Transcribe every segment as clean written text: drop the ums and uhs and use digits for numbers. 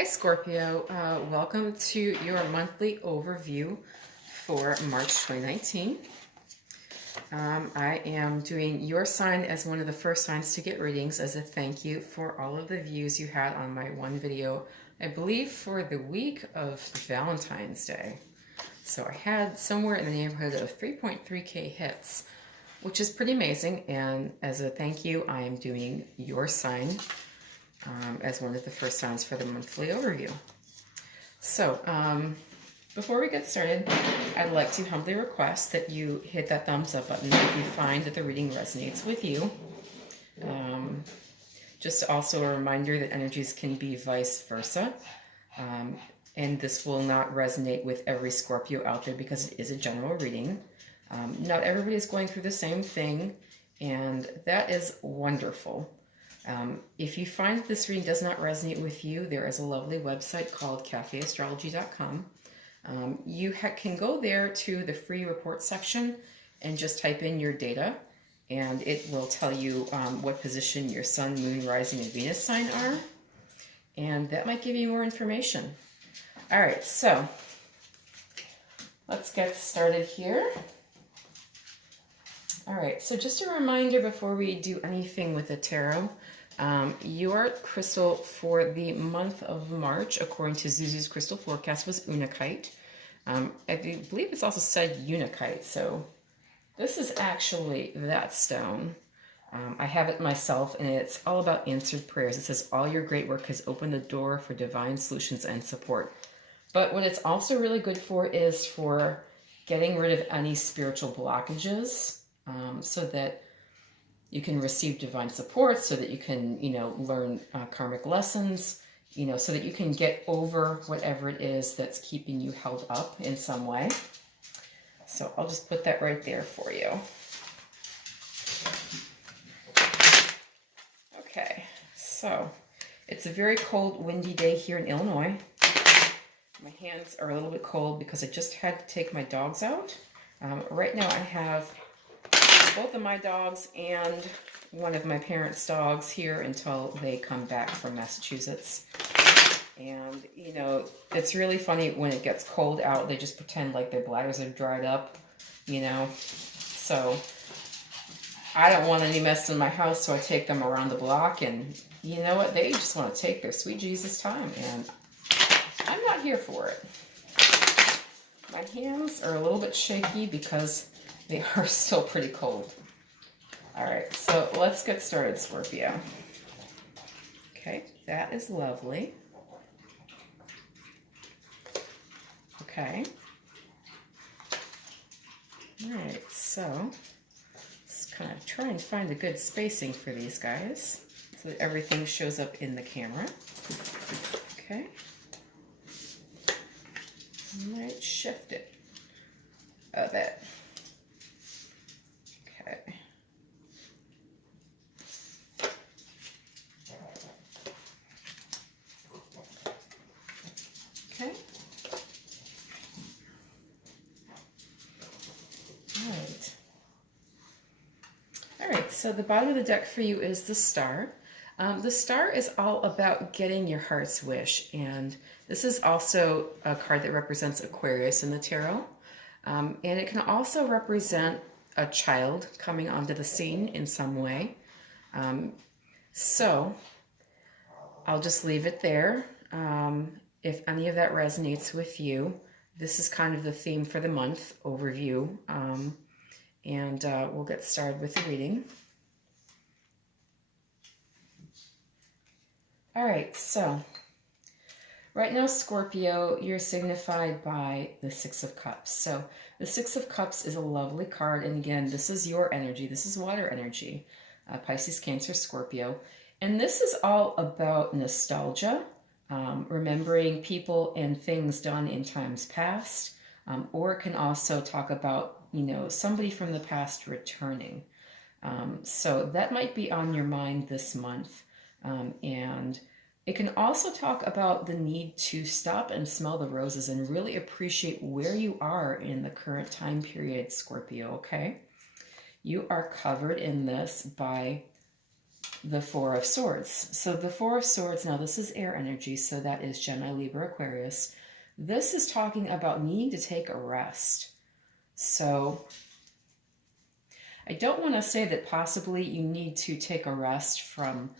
Hi Scorpio, welcome to your monthly overview for March 2019. I am doing your sign as one of the first signs to get readings as a thank you for all of the views you had on my one video, I believe for the week of Valentine's Day. So I had somewhere in the neighborhood of 3.3K hits, which is pretty amazing, and as a thank you, I am doing your sign as one of the first signs for the monthly overview. So, before we get started, I'd like to humbly request that you hit that thumbs up button if you find that the reading resonates with you. Just also a reminder that energies can be vice versa. And this will not resonate with every Scorpio out there because it is a general reading. Not everybody is going through the same thing, and that is wonderful. If you find this reading does not resonate with you, there is a lovely website called cafeastrology.com. You can go there to the free report section and just type in your data, and it will tell you what position your sun, moon, rising, and Venus sign are, and that might give you more information. All right, so let's get started here. All right, so just a reminder before we do anything with the tarot, your crystal for the month of March, according to Zuzu's crystal forecast, was Unakite. I believe it's also said Unakite, so this is actually that stone. I have it myself, and it's all about answered prayers. It says, all your great work has opened the door for divine solutions and support. But what it's also really good for is for getting rid of any spiritual blockages, so that you can receive divine support, so that you can, learn karmic lessons, so that you can get over whatever it is that's keeping you held up in some way. So I'll just put that right there for you. Okay, so it's a very cold, windy day here in Illinois. My hands are a little bit cold because I just had to take my dogs out. Right now I have both of my dogs and one of my parents' dogs here until they come back from Massachusetts. And, it's really funny when it gets cold out, they just pretend like their bladders are dried up, So I don't want any mess in my house, so I take them around the block, and you know what? They just want to take their sweet Jesus time, and I'm not here for it. My hands are a little bit shaky because they are still pretty cold. All right, so let's get started, Scorpio. Okay, that is lovely. Okay. All right, so let's kind of try and find a good spacing for these guys so that everything shows up in the camera. Okay. I might shift it. Oh, that. Okay. Okay. All right, so the bottom of the deck for you is the Star. The Star is all about getting your heart's wish, and this is also a card that represents Aquarius in the tarot. And it can also represent a child coming onto the scene in some way. So I'll just leave it there. If any of that resonates with you, this is kind of the theme for the month overview. And we'll get started with the reading. All right, so right now, Scorpio, you're signified by the Six of Cups. So the Six of Cups is a lovely card. And again, this is your energy. This is water energy. Pisces, Cancer, Scorpio. And this is all about nostalgia, remembering people and things done in times past. Or it can also talk about, somebody from the past returning. So that might be on your mind this month. And it can also talk about the need to stop and smell the roses and really appreciate where you are in the current time period, Scorpio, okay? You are covered in this by the Four of Swords. So the Four of Swords, now this is air energy, so that is Gemini, Libra, Aquarius. This is talking about needing to take a rest. So I don't want to say that possibly you need to take a rest from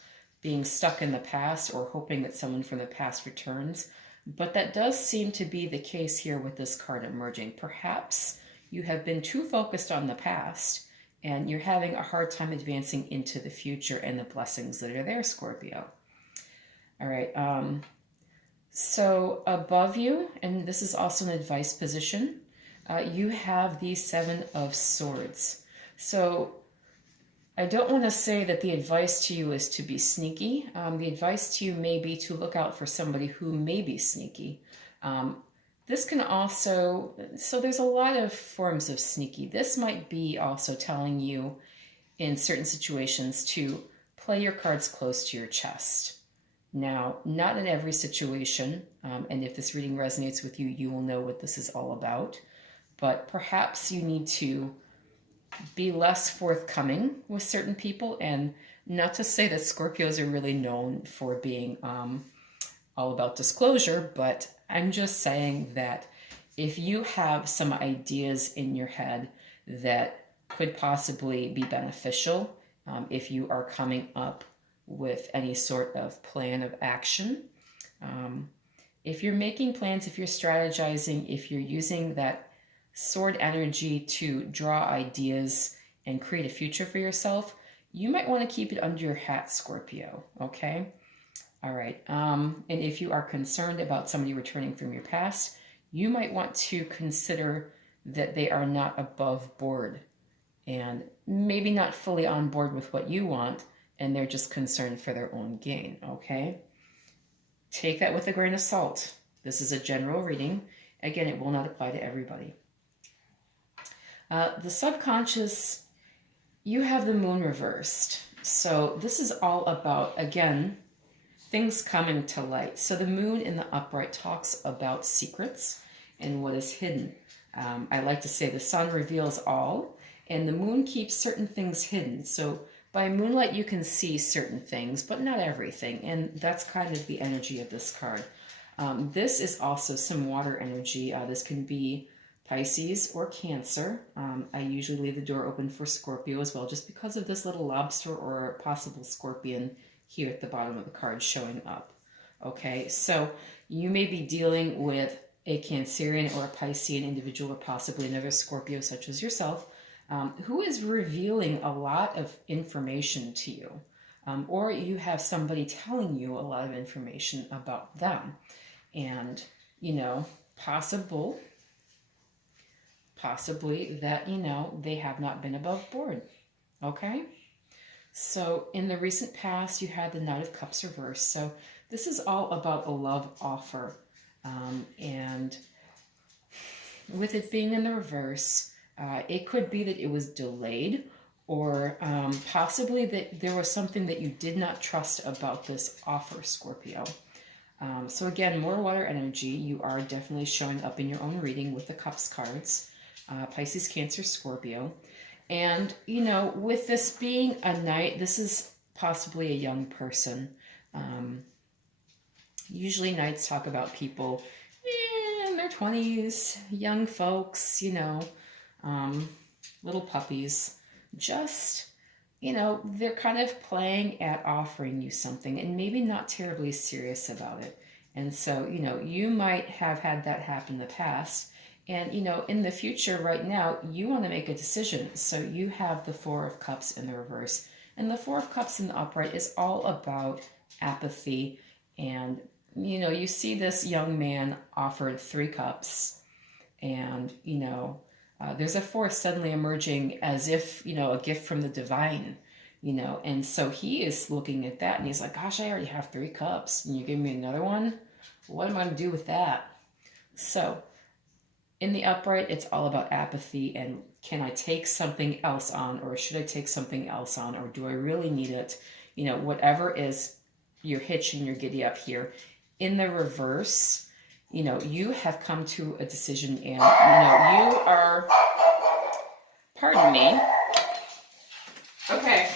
being stuck in the past or hoping that someone from the past returns, but that does seem to be the case here with this card emerging. Perhaps you have been too focused on the past and you're having a hard time advancing into the future and the blessings that are there, Scorpio. All right. So above you, and this is also an advice position, you have the Seven of Swords. So I don't want to say that the advice to you is to be sneaky. The advice to you may be to look out for somebody who may be sneaky. This can also, so there's a lot of forms of sneaky. This might be also telling you in certain situations to play your cards close to your chest. Now, not in every situation, and if this reading resonates with you, you will know what this is all about. But perhaps you need to be less forthcoming with certain people, and not to say that Scorpios are really known for being all about disclosure, but I'm just saying that if you have some ideas in your head that could possibly be beneficial, if you are coming up with any sort of plan of action, if you're making plans, if you're strategizing, if you're using that sword energy to draw ideas and create a future for yourself, you might want to keep it under your hat, Scorpio, okay? All right, and if you are concerned about somebody returning from your past, you might want to consider that they are not above board and maybe not fully on board with what you want, and they're just concerned for their own gain, okay? Take that with a grain of salt. This is a general reading. Again, it will not apply to everybody. The subconscious, you have the moon reversed. So this is all about, again, things coming to light. So the moon in the upright talks about secrets and what is hidden. I like to say the sun reveals all, and the moon keeps certain things hidden. So by moonlight, you can see certain things, but not everything. And that's kind of the energy of this card. This is also some water energy. This can be Pisces or Cancer. I usually leave the door open for Scorpio as well, just because of this little lobster or possible scorpion here at the bottom of the card showing up. Okay, so you may be dealing with a Cancerian or a Piscean individual, or possibly another Scorpio such as yourself, who is revealing a lot of information to you. Or you have somebody telling you a lot of information about them. And, you know, possibly that, you know, they have not been above board. Okay? So in the recent past, you had the Knight of Cups reversed. So this is all about a love offer. And with it being in the reverse, it could be that it was delayed, or possibly that there was something that you did not trust about this offer, Scorpio. So again, more water energy. You are definitely showing up in your own reading with the Cups cards. Pisces, Cancer, Scorpio. And, you know, with this being a knight, this is possibly a young person. Usually knights talk about people in their 20s, young folks, you know, little puppies. Just, you know, they're kind of playing at offering you something and maybe not terribly serious about it. And so, you know, you might have had that happen in the past. And, you know, in the future right now, you want to make a decision. So you have the Four of Cups in the reverse. And the Four of Cups in the upright is all about apathy. And, you know, you see this young man offered 3 cups. And, you know, there's a fourth suddenly emerging as if, you know, a gift from the divine, you know. And so he is looking at that and he's like, gosh, I already have 3 cups. And you give me another one? What am I going to do with that? So in the upright, it's all about apathy and can I take something else on, or should I take something else on, or do I really need it? You know, whatever is your hitch and your giddy up here. In the reverse, you know, you have come to a decision and, you know, you are, pardon me. Okay.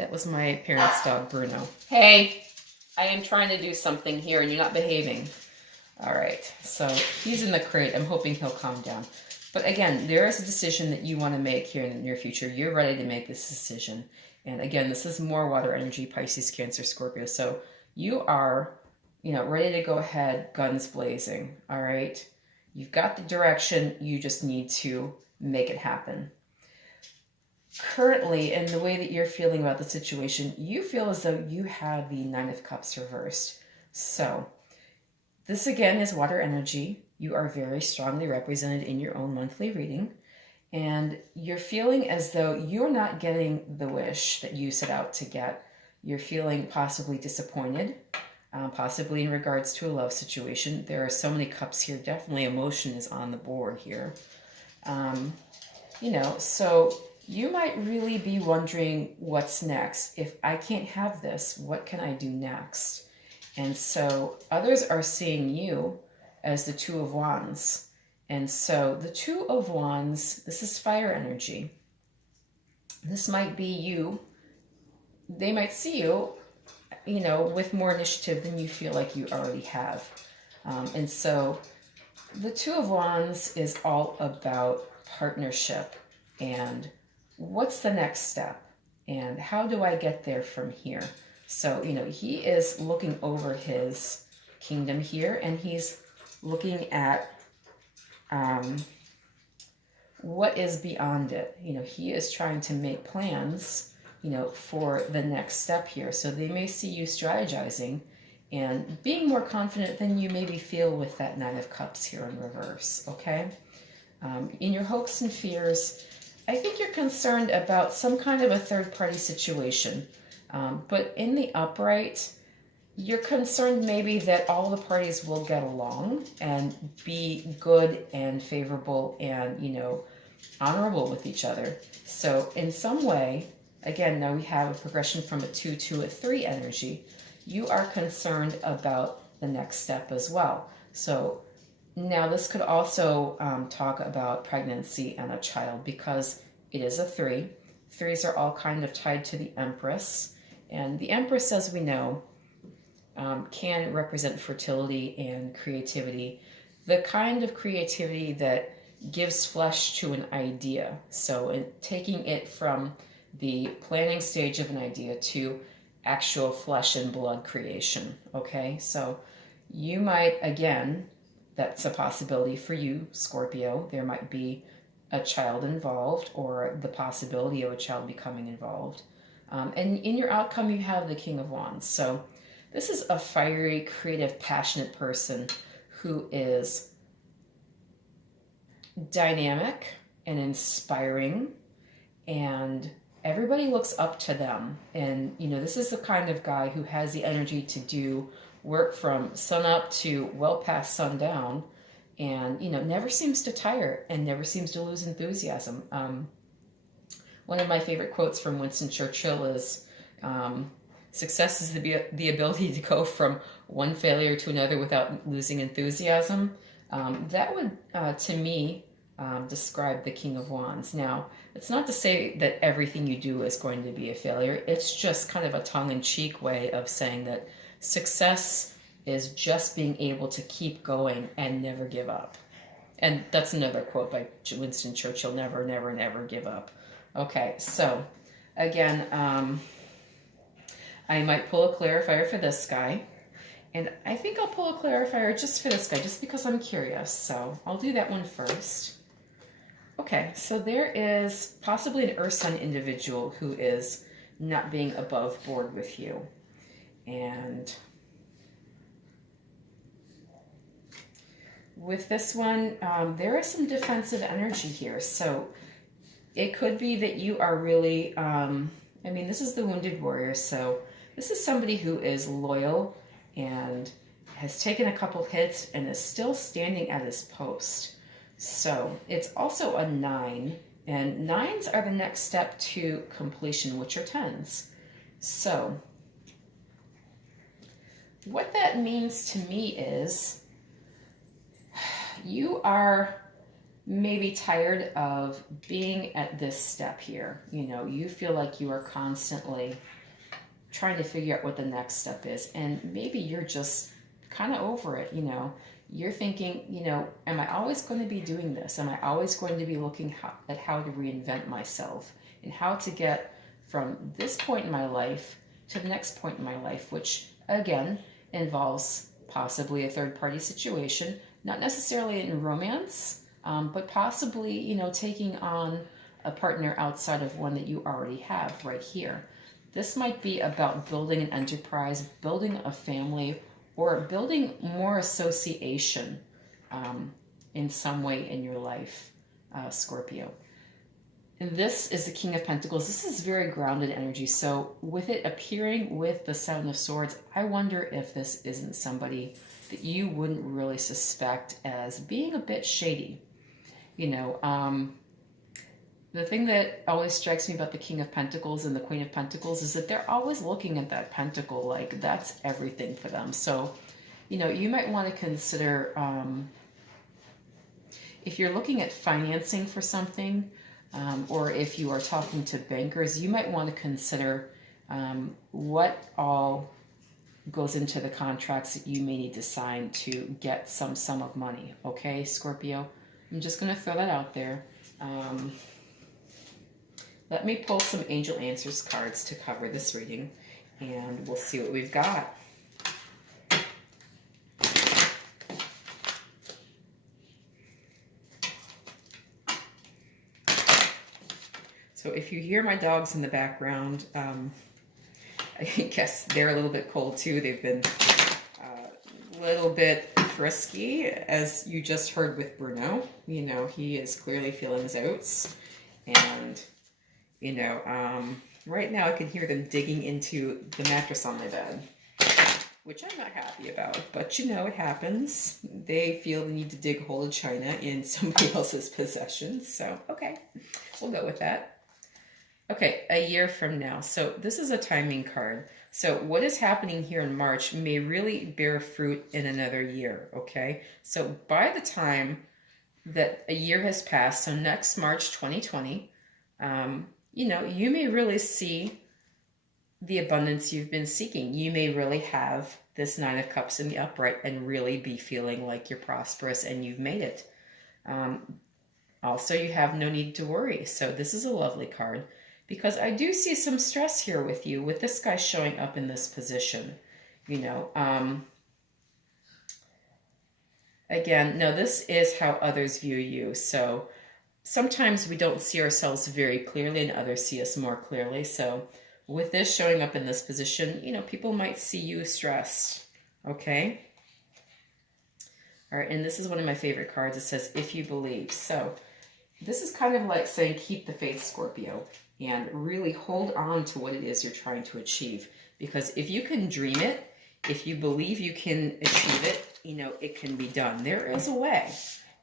That was my parents' dog, Bruno. Hey, I am trying to do something here and you're not behaving. All right, so he's in the crate. I'm hoping he'll calm down. But again, there is a decision that you want to make here in the near future. You're ready to make this decision. And again, this is more water energy, Pisces, Cancer, Scorpio. So you are, ready to go ahead, guns blazing. All right, you've got the direction. You just need to make it happen. Currently, in the way that you're feeling about the situation, you feel as though you have the Nine of Cups reversed. So this again is water energy. You are very strongly represented in your own monthly reading, and you're feeling as though you're not getting the wish that you set out to get. You're feeling possibly disappointed, possibly in regards to a love situation. There are so many cups here. Definitely emotion is on the board here. So you might really be wondering what's next. If I can't have this, what can I do next? And so others are seeing you as the Two of Wands. And so the Two of Wands, this is fire energy. This might be you. They might see you, with more initiative than you feel like you already have. And so the Two of Wands is all about partnership and what's the next step and how do I get there from here? So, he is looking over his kingdom here and he's looking at what is beyond it. He is trying to make plans, for the next step here. So they may see you strategizing and being more confident than you maybe feel with that Nine of Cups here in reverse, okay? In your hopes and fears, I think you're concerned about some kind of a third-party situation. But in the upright, you're concerned maybe that all the parties will get along and be good and favorable and, honorable with each other. So in some way, again, now we have a progression from a 2 to a 3 energy. You are concerned about the next step as well. So now this could also talk about pregnancy and a child because it is a 3. 3s are all kind of tied to the Empress. And the Empress, as we know, can represent fertility and creativity. The kind of creativity that gives flesh to an idea. So in taking it from the planning stage of an idea to actual flesh and blood creation. Okay, so you might, again, that's a possibility for you, Scorpio. There might be a child involved or the possibility of a child becoming involved. And in your outcome, you have the King of Wands. So this is a fiery, creative, passionate person who is dynamic and inspiring, and everybody looks up to them. And, this is the kind of guy who has the energy to do work from sun up to well past sundown and, never seems to tire and never seems to lose enthusiasm. One of my favorite quotes from Winston Churchill is, success is the ability to go from one failure to another without losing enthusiasm. That would, to me, describe the King of Wands. Now, it's not to say that everything you do is going to be a failure. It's just kind of a tongue-in-cheek way of saying that success is just being able to keep going and never give up. And that's another quote by Winston Churchill, never, never, never give up. Okay, so again, I might pull a clarifier for this guy. And I think I'll pull a clarifier just for this guy, just because I'm curious. So I'll do that one first. Okay, so there is possibly an Earth Sign individual who is not being above board with you. And with this one, there is some defensive energy here. So it could be that you are really, this is the Wounded Warrior. So this is somebody who is loyal and has taken a couple hits and is still standing at his post. So it's also a 9, and 9s are the next step to completion, which are 10s. So what that means to me is you are maybe tired of being at this step here. You know, you feel like you are constantly trying to figure out what the next step is. And maybe you're just kind of over it, you know. You're thinking, you know, am I always going to be doing this? Am I always going to be looking at how to reinvent myself and how to get from this point in my life to the next point in my life, which again involves possibly a third party situation, not necessarily in romance, but possibly, you know, taking on a partner outside of one that you already have right here. This might be about building an enterprise, building a family, or building more association in some way in your life, Scorpio. And this is the King of Pentacles. This is very grounded energy. So with it appearing with the Seven of Swords, I wonder if this isn't somebody that you wouldn't really suspect as being a bit shady. You know, the thing that always strikes me about the King of Pentacles and the Queen of Pentacles is that they're always looking at that pentacle like that's everything for them. So, you know, you might want to consider, if you're looking at financing for something, or if you are talking to bankers, you might want to consider what all goes into the contracts that you may need to sign to get some sum of money. Okay, Scorpio? I'm just going to throw that out there. Let me pull some Angel Answers cards to cover this reading, and we'll see what we've got. So if you hear my dogs in the background, I guess they're a little bit cold too. They've been a little bit frisky, as you just heard with Bruno. You know, he is clearly feeling his oats, and you know, right now I can hear them digging into the mattress on my bed, which I'm not happy about, but you know, it happens. They feel the need to dig a hole of china in somebody else's possessions, so okay, we'll go with that. Okay, a year from now. So this is a timing card. So what is happening here in March may really bear fruit in another year, okay? So by the time that a year has passed, so next March 2020, you know, you may really see the abundance you've been seeking. You may really have this Nine of Cups in the upright and really be feeling like you're prosperous and you've made it. Also, you have no need to worry. So this is a lovely card, because I do see some stress here with you, with this guy showing up in this position. You know, again, no, this is how others view you. So sometimes we don't see ourselves very clearly and others see us more clearly. So with this showing up in this position, you know, people might see you stressed, okay? All right, and this is one of my favorite cards. It says, if you believe. So this is kind of like saying, keep the faith, Scorpio, and really hold on to what it is you're trying to achieve. Because if you can dream it, if you believe you can achieve it, you know, it can be done. There is a way.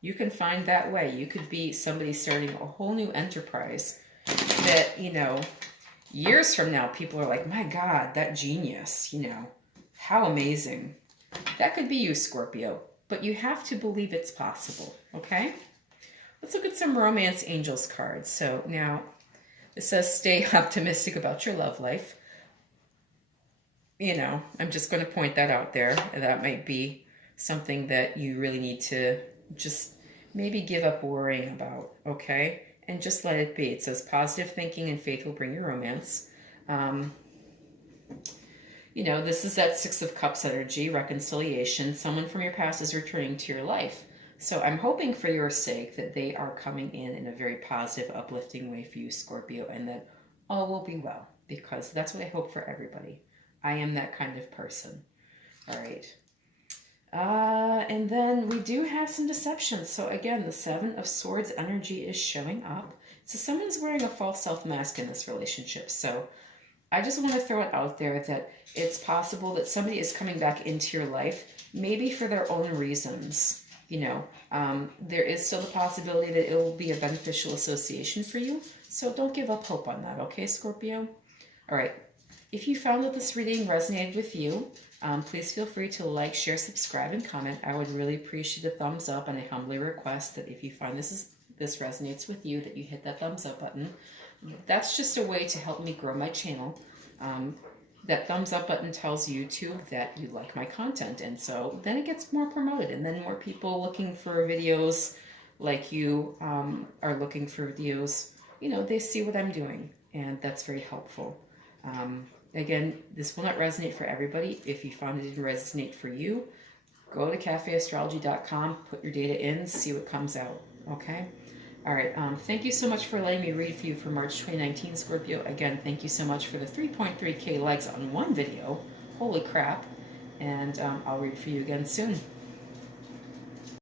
You can find that way. You could be somebody starting a whole new enterprise that, you know, years from now, people are like, my God, that genius, you know, how amazing. That could be you, Scorpio, but you have to believe it's possible, okay? Let's look at some Romance Angels cards. So now it says, stay optimistic about your love life. You know, I'm just going to point that out there. That might be something that you really need to just maybe give up worrying about, okay? And just let it be. It says positive thinking and faith will bring you romance. You know, this is that Six of Cups energy, reconciliation. Someone from your past is returning to your life. So I'm hoping for your sake that they are coming in a very positive, uplifting way for you, Scorpio, and that all will be well, because that's what I hope for everybody. I am that kind of person. All right. And then we do have some deception. So again, the Seven of Swords energy is showing up. So someone's wearing a false self-mask in this relationship. So I just want to throw it out there that it's possible that somebody is coming back into your life, maybe for their own reasons. You know, there is still the possibility that it will be a beneficial association for you. So don't give up hope on that, okay, Scorpio? All right. If you found that this reading resonated with you, please feel free to like, share, subscribe, and comment. I would really appreciate a thumbs up, and I humbly request that if you find this is this resonates with you, that you hit that thumbs up button. That's just a way to help me grow my channel. That thumbs up button tells YouTube that you like my content, and so then it gets more promoted, and then more people looking for videos like you are looking for videos. You know, they see what I'm doing, and that's very helpful. Again, this will not resonate for everybody. If you found it didn't resonate for you, go to cafeastrology.com, put your data in, see what comes out, okay? All right, thank you so much for letting me read for you for March 2019, Scorpio. Again, thank you so much for the 3.3K likes on one video. Holy crap. And I'll read for you again soon.